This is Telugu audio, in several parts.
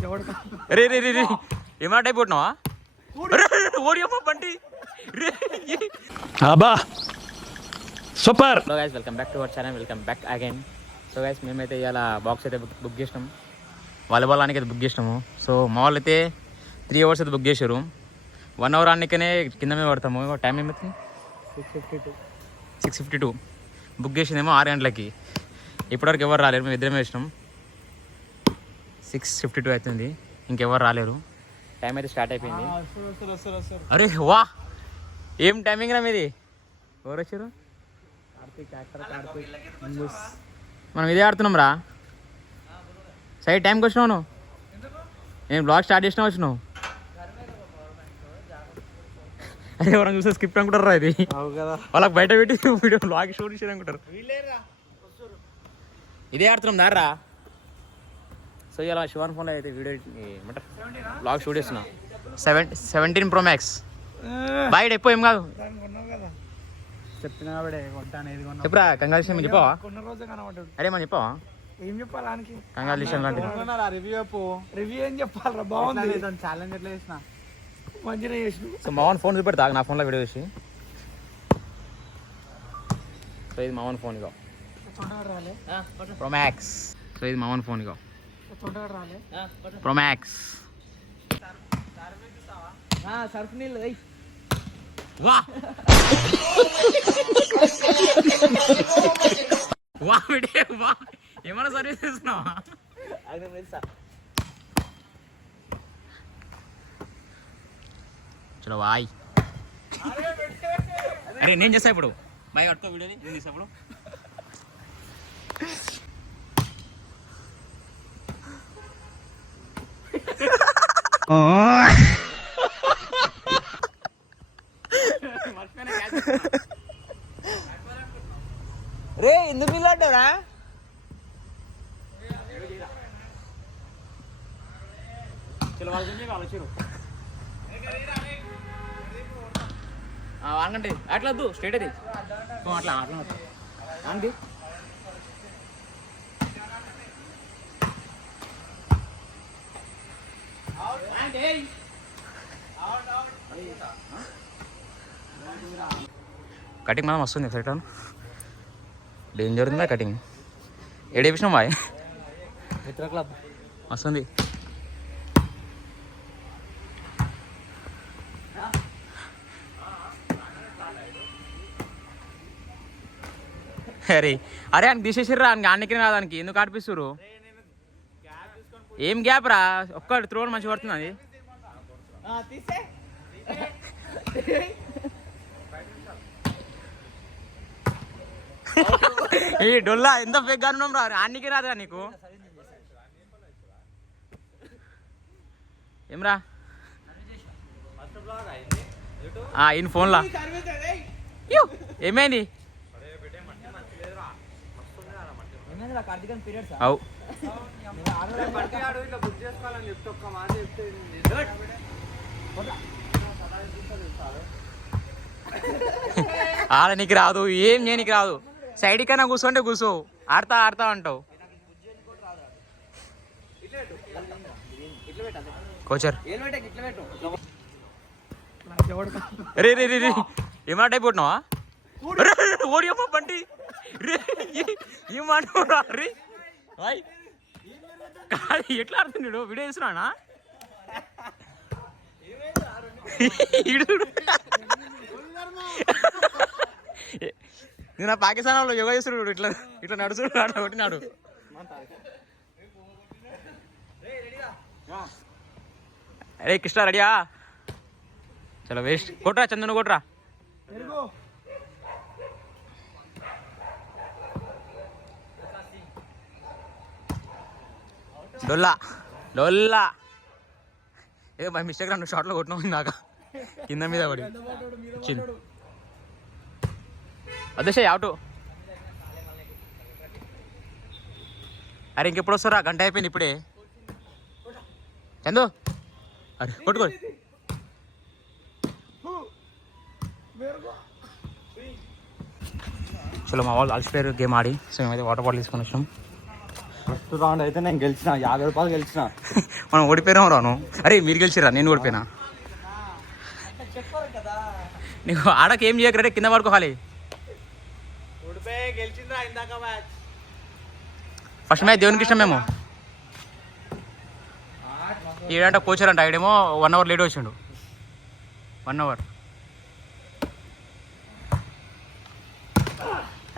రే రే రే రే ఏమన్నా టైప్ కొట్టినావా ఓడియమ్మ బంటి అబ్బా super. Hello guys, welcome back to our channel, welcome back again. So guys, మేమైతే ఇవాళ బాక్స్ అయితే బుక్ చేసినాం, వాలీబాల్ ఆనికి అయితే బుక్ చేసినాము. సో మా వాళ్ళు అయితే 3 hours అయితే బుక్ చేశారు. 1 hour ఆనికనే కింద మీద పడతాము. టైం ఏమవుతుంది? 6:52. బుక్ చేసిందేమో 6 గంటలకి. ఇప్పటివరకు ఎవరు రాలేరు, మేము ఇద్దరమే వేసినాం. 6:52 అవుతుంది, ఇంకెవరు రాలేరు. టైం అయితే స్టార్ట్ అయిపోయింది. అరే వా, ఏం టైమింగ్ రా మీది? ఎవరు వచ్చారు? మనం ఇదే ఆడుతున్నాం రా. సైడ్ టైంకి వచ్చినావు నువ్వు? నేను బ్లాగ్ స్టార్ట్ చేసినా వచ్చినావు. అదే ఎవరైనా చూస్తే స్క్రిప్ట్ అనుకుంటారు రా ఇది. వాళ్ళకి బయట పెట్టి వీడియో బ్లాగ్ షూట్ చేసి అనుకుంటారు. ఇదే ఆడుతున్నాం దారా. సో ఇలా శివాన్ ఫోన్లో అయితే వీడియో ఏమంటారు బ్లాగ్ షూట్ చేస్తున్నా. 17 Pro Max బయట ఎప్పుడు ఏం కాదు చెప్పురా. కంగ్రాచులేషన్ చెప్పావా? అరే మనం చెప్పావా? ఏం చెప్పాలి? కంగ్రాచులేషన్ లాంటి రివ్యూ ఏం చెప్పాలరా? బాగుంది, ఛాలెంజ్ ఎట్లా చేసిన మంచిగా చేసిన. సో మావన్ ఫోన్ చూపెడతా, నా ఫోన్లో వీడియో చేసి. సో ఇది మావన్ ఫోన్ ఇగో, Pro Max. సో ఇది మావన్ ఫోన్ ఇగో, Pro Max. సర్ఫ్ నీళ్ళు వా వా వీడియో వా, ఏమైనా సర్వీస్ చేస్తున్నావా? చలో బాయ్. అరే నేను చేస్తా ఇప్పుడు. బాయ్ పట్టుకో వీడియోని, నేను చేస్తా ఇప్పుడు. రే ఎందుకు ఇల్లాడారా? వాంగండి అట్లా వద్దు, స్ట్రైట్ అది అట్లా అట్లా అండి. కటింగ్ మనం వస్తుంది సెట్ డేంజర్ ఉందా కటింగ్? ఏడు వేసినాం బాయ్, క్లబ్ వస్తుంది. అరే అరే అని తీసేసిర్రా, అన్నికి రాదానికి ఎందుకు ఆడిపిస్తురు? ఏం గ్యాప్ రా, ఒక్క త్రో మంచిగా పడుతుంది అది. ఏ డొల్లా ఎంత ఫేక్ గానున్నాం రా, అన్నికి రాదురా నీకు. ఏమ్రా ఈయన ఫోన్లా ఏమైంది? అవు ఆడ నీకు రాదు, ఏం చేయనికి రాదు. సైడ్ కన్నా కూర్చోంటే కూర్చో, ఆడతా ఆడతా అంటావు. కోచర్ రే రే రే రే ఏమన్నా టైప్ కొట్టినావా? ఓడియమ్మ బంటి రే ఏమంటున్నా రే బాయ్. కాదు ఎట్లా ఆడుతున్నాడు? వీడియో చేస్తున్నానా? నేను పాకిస్తాన్లో యోగా చేస్తున్నాడు, ఇట్లా ఇట్లా నడుచుడు అట్లా కొట్టినాడు. అరే కృష్ణ రెడీయా? చలో వేస్ట్. కొట్రా చందను కొట్రా. డొల్లా డొల్లా ఏదో బై మిస్టేక్ నువ్వు షార్ట్లో కొట్టినావు ఇందాక, కింద మీద పడి చిన్న అదే అవుట్. అరే ఇంకెప్పుడు వస్తారా? గంట అయిపోయింది ఇప్పుడే. చందు అరే కొట్టుకో. చలో మా వాళ్ళు అలసిపోయారు గేమ్ ఆడి. సో మేమైతే వాటర్ బాటిల్ తీసుకొని వచ్చినాం. ఫస్ట్ రౌండ్ అయితే నేను గెలిచిన 50 రూపాయలు గెలిచిన. మనం ఓడిపోయినాం రాను. అరే మీరు గెలిచిరా, నేను ఓడిపోయినా. నీకు ఆడకి ఏం చేయకరే, కింద పడుకోవాలి. ఫస్ట్ మ్యాచ్ దేవునికి ఇష్టం మేము. ఈడంట కోచర్ అంట, ఈడేమో 1 అవర్ లేట్ వచ్చిండు. 1 అవర్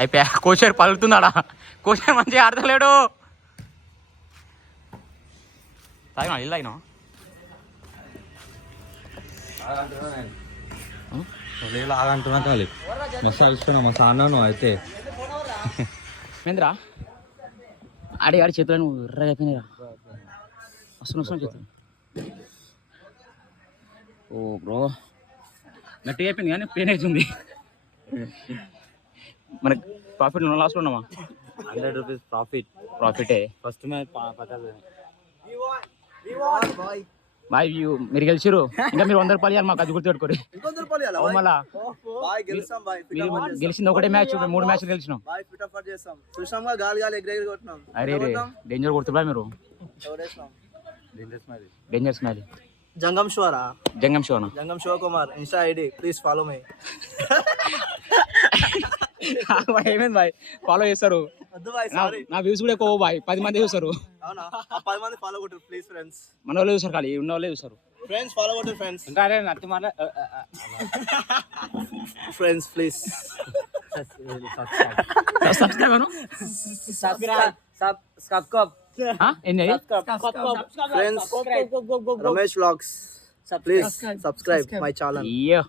అయిపోయా. కోచర్ పలుకుతున్నాడా? కోచర్ మంచిగా ఆడతలేడు. తాగినా ఇల్లు తాగినా ఆగంటున్నా కాలి మెసేజ్ ఇస్తున్నా మా సాన్నాను అయితే. ఏంద్రా ఆడి ఆడి చేతులు నువ్వు ఎర్రగా అయిపోయినాయిరా. వస్తున్నా చేతులు. ఓ బ్రో గట్టిగా అయిపోయింది కానీ పెయిన్ అవుతుంది. మనకి ప్రాఫిట్ లాస్ట్లో ఉన్నామా? 100 రూపీస్ ప్రాఫిటే. First match 50. బాయ్ మీరు గెలిచిరు, ఇంకా మీరు 100 రూపాయలు ఇవ్వాలి మాకు. అది గుర్తుపెట్టుకోరు. మళ్ళా గెలిచింది ఒకటే మ్యాచ్, 3 మ్యాచ్లు గెలిచినాం. అరే రే డేంజర్ కొడుతున్నా మీరు. Danger smile. జంగం షోరా? జంగం షోనా? Jangam show Kumar insta ID please follow me. ఏమైంది బాయ్? ఫాలో చేస్తారు. వద్దు బాయ్, సారీ. నా వ్యూస్ కూడా ఎక్కువ బాయ్, 10 మంది చూస్తారు. అవునా? ఆ 10 మంది ఫాలో కొట్టు ప్లీజ్ ఫ్రెండ్స్. మన వాళ్ళు చూస్తారు, ఖాళీ ఉన్న వాళ్ళే చూస్తారు. ఫ్రెండ్స్ ఫాలో కొట్టు ఫ్రెండ్స్. ఇంకా అదే నత్తి మాట ఫ్రెండ్స్ ప్లీజ్ సబ్స్క్రైబ్ అను. సబ్స్క్రైబ్ ఏంది friends. Ramesh vlogs please subscribe my channel. అయ్యో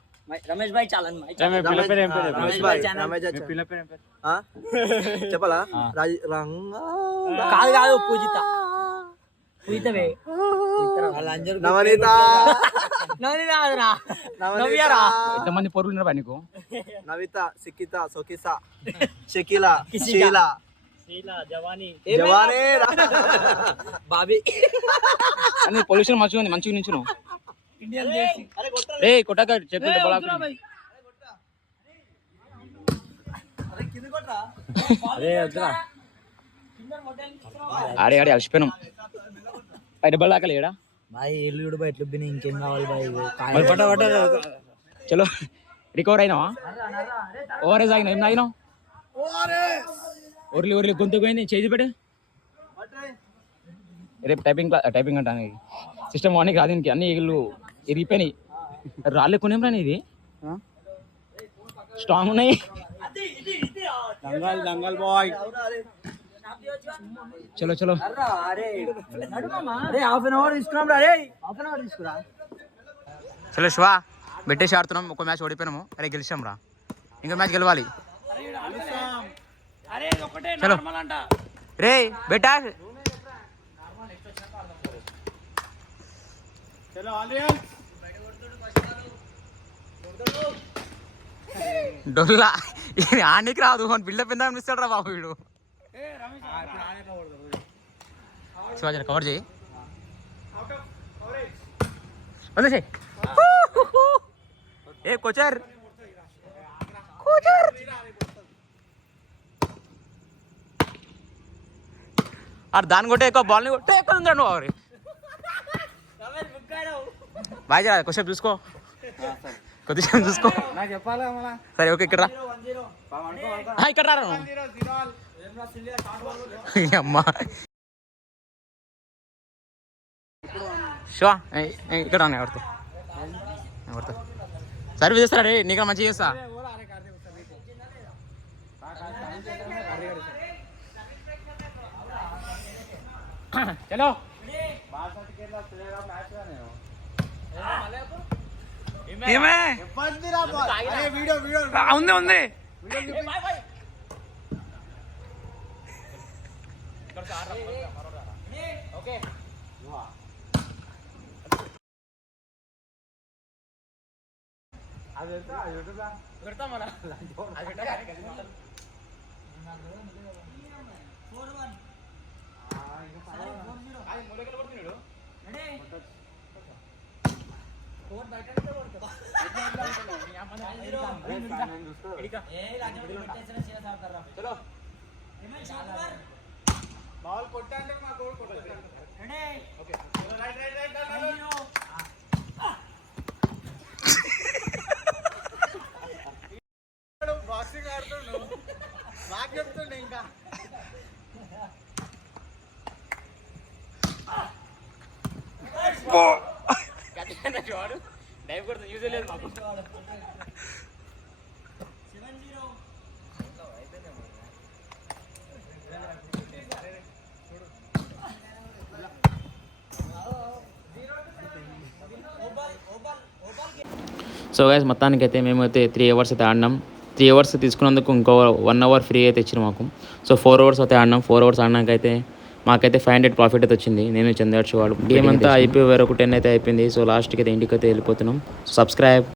రమేష్ భాయ్ ఛానల్. రమేష్ భాయ్ చెప్పాలా? కాదు పూజిత. పూజితవే నవనీత. ఎంతమంది పొరులు ఉన్నారు నీకు? నవిత, సిక్కిత, సొకిస, షకీలా, షీలా, జవానీ, బాబీ. అని పొల్యూషన్ మంచిగా ఉంది, మంచిగా నుంచి నువ్వు రే కొట్టక చెప్తుంటే ఆడే ఆడే అలసిపోయినాం. బయట బల్ దాకా లేడా బాయ్? ఎల్లుడు బాయ్ ఎట్లు బిని ఇంకేం కావాలి బాయ్? చలో రికవర్ అయినావా? ఓఆర్ఎస్ తాగినా? ఏం తాగినావు? ఒర్లి గొంతుకు పోయింది, చేసి పెట్టే. రేపు టైపింగ్ అంటాను. సిస్టమ్ వానికి రాదు, ఇంక అన్ని ఇల్లు ఇరిగిపోయినాయి. రాళ్ళు ఎక్కువ రా ఇది, స్ట్రాంగ్ ఉన్నాయి. దంగల్ బాయ్. చలో చలో హాఫ్ అన్ అవర్ తీసుకురా. చలో శివ పెట్టేసి ఆడుతున్నాం. ఒక మ్యాచ్ ఓడిపోయినాము, అరే గెలిచాం రా. ఇంకో మ్యాచ్ గెలవాలి. చలో రే బెటా. డొల్లా ఇది ఆనికి రాదు అని బిల్డప్ ఎంత అనిపిస్తాడు రా బాబు వీడు. శివాజీ కవర్ చేయి, వదిలేసేయ్. ఏ కోచర్ దాన్ని కొట్టే ఎక్కువ బాల్ని కొట్టే ఎక్కువ ఉందా నువ్వు? అవరి బాయ్ జరా కొద్దిసేపు చూసుకో, కొద్దిసేపు చూసుకో. సరే ఓకే ఇక్కడ రా, ఇక్కడ రా అమ్మా. షో ఇక్కడ ఎవరితో సర్వీస్ చేస్తారా? రే నీకు మంచిగా చేస్తా. చలో ఉంది డైవ్ కొడుతుంది యూజ్ లేదు మాకు. సో గైస్ మొత్తానికి అయితే మేమైతే 3 అవర్స్ అయితే ఆడినాం. 3 అవర్స్ తీసుకున్నందుకు ఇంకో 1 అవర్ ఫ్రీ అయితే ఇచ్చారు మాకు. సో 4 అవర్స్ అయితే ఆడినాం. 4 అవర్స్ ఆడినాకైతే మాకైతే 500 ప్రాఫిట్ అయితే వచ్చింది. నేను చంద్రచు వాడు గేమ్ అంతా అయిపోయి వేరొక 10 అయితే అయిపోయింది. సో లాస్ట్కి అయితే ఇంటికి అయితే వెళ్ళిపోతున్నాం. సబ్స్క్రైబ్.